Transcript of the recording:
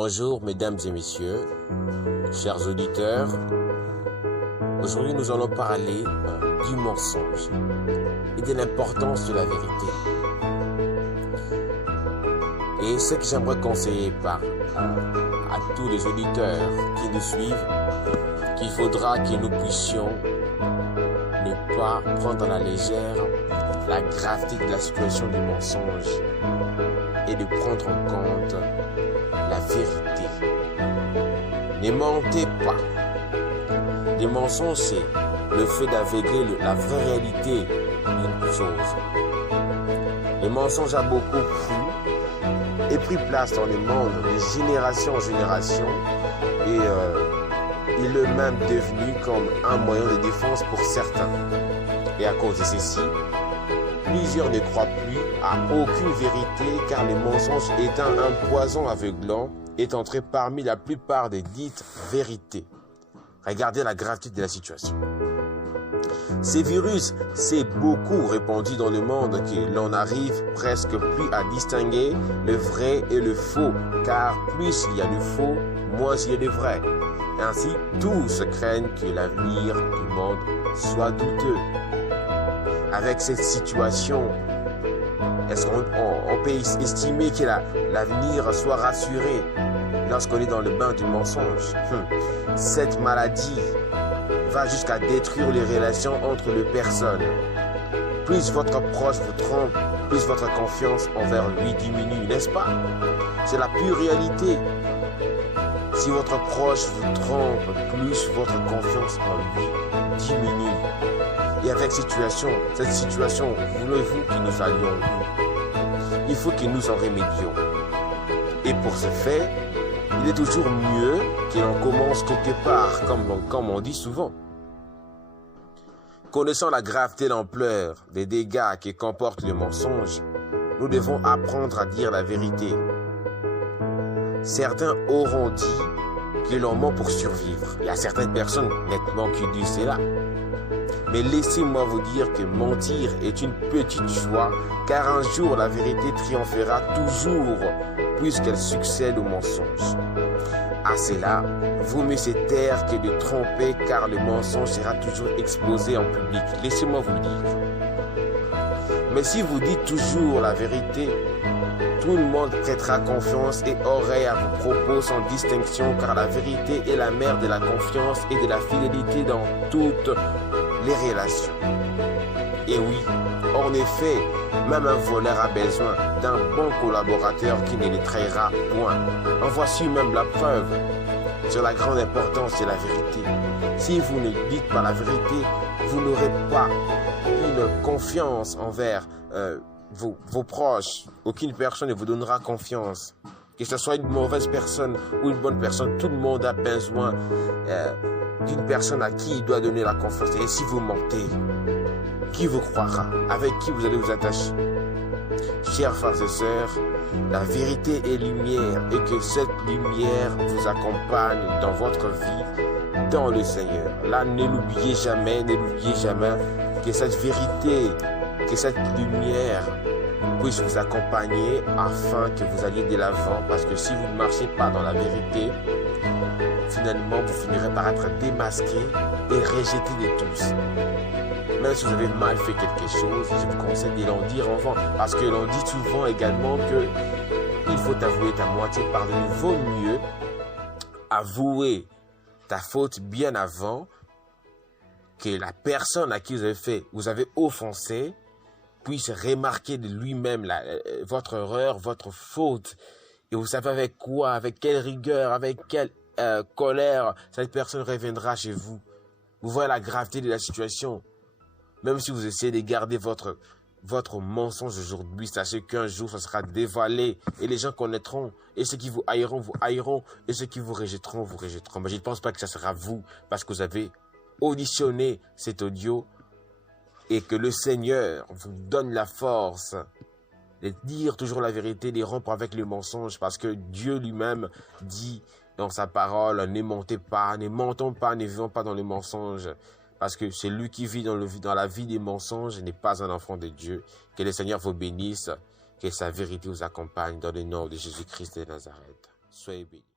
Bonjour mesdames et messieurs, chers auditeurs. Aujourd'hui nous allons parler du mensonge et de l'importance de la vérité. Et ce que j'aimerais conseiller à tous les auditeurs qui nous suivent, qu'il faudra que nous puissions ne pas prendre à la légère la gravité de la situation du mensonge et de prendre en compte la vérité. Ne mentez pas. Les mensonges, c'est le fait d'aveugler la vraie réalité d'une chose. Les mensonges a beaucoup pris place dans le monde de génération en génération et il est même devenu comme un moyen de défense pour certains. Et à cause de ceci, plusieurs ne croient plus à aucune vérité car le mensonge étant un poison aveuglant est entré parmi la plupart des dites vérités. Regardez la gravité de la situation. Ces virus s'est beaucoup répandu dans le monde que l'on n'arrive presque plus à distinguer le vrai et le faux car plus il y a de faux, moins il y a de vrai. Ainsi, tous craignent que l'avenir du monde soit douteux. Avec cette situation, est-ce qu'on peut estimer que l'avenir soit rassuré lorsqu'on est dans le bain du mensonge? Cette maladie va jusqu'à détruire les relations entre les personnes. Plus votre proche vous trompe, plus votre confiance envers lui diminue, n'est-ce pas? C'est la pure réalité. Si votre proche vous trompe, plus votre confiance en lui diminue. Et avec cette situation, voulez-vous que nous allions où? Il faut que nous en remédions. Et pour ce faire, il est toujours mieux que l'on commence quelque part, comme on dit souvent. Connaissant la gravité et l'ampleur des dégâts que comporte le mensonge, nous devons apprendre à dire la vérité. Certains auront dit que l'on ment pour survivre. Il y a certaines personnes nettement qui disent cela. Mais laissez-moi vous dire que mentir est une petite joie, car un jour la vérité triomphera toujours, puisqu'elle succède au mensonge. À cela, vaut mieux se taire que de tromper, car le mensonge sera toujours exposé en public. Laissez-moi vous le dire. Mais si vous dites toujours la vérité, tout le monde prêtera confiance et oreille à vos propos sans distinction, car la vérité est la mère de la confiance et de la fidélité dans toutes les relations. Et oui, en effet, même un voleur a besoin d'un bon collaborateur qui ne le trahira point. En voici même la preuve sur la grande importance de la vérité. Si vous ne dites pas la vérité, vous n'aurez pas une confiance envers vos proches. Aucune personne ne vous donnera confiance. Que ce soit une mauvaise personne ou une bonne personne, tout le monde a besoin d'une personne à qui il doit donner la confiance. Et si vous mentez, qui vous croira? Avec qui vous allez vous attacher? Chers frères et sœurs, la vérité est lumière et que cette lumière vous accompagne dans votre vie dans le Seigneur. Là, ne l'oubliez jamais que cette vérité, que cette lumière puisse vous accompagner afin que vous alliez de l'avant. Parce que si vous ne marchez pas dans la vérité, finalement, vous finirez par être démasqué et rejeté de tous. Même si vous avez mal fait quelque chose, je vous conseille de l'en dire avant. Parce que l'on dit souvent également que il faut avouer ta moitié. Pardonner vaut mieux avouer ta faute bien avant que la personne à qui vous avez offensé puisse remarquer de lui-même votre erreur, votre faute. Et vous savez avec quoi, avec quelle rigueur, avec quelle colère cette personne reviendra chez vous. Vous voyez la gravité de la situation. Même si vous essayez de garder votre mensonge aujourd'hui, sachez qu'un jour, ça sera dévoilé et les gens connaîtront. Et ceux qui vous haïront, et ceux qui vous rejetteront. Mais je ne pense pas que ça sera vous, parce que vous avez auditionné cet audio et que le Seigneur vous donne la force de dire toujours la vérité, de rompre avec le mensonge, parce que Dieu lui-même dit dans sa parole, ne mentez pas, ne mentons pas, ne vivons pas dans le mensonge. Parce que celui qui vit dans la vie des mensonges n'est pas un enfant de Dieu. Que le Seigneur vous bénisse, que sa vérité vous accompagne dans le nom de Jésus-Christ de Nazareth. Soyez bénis.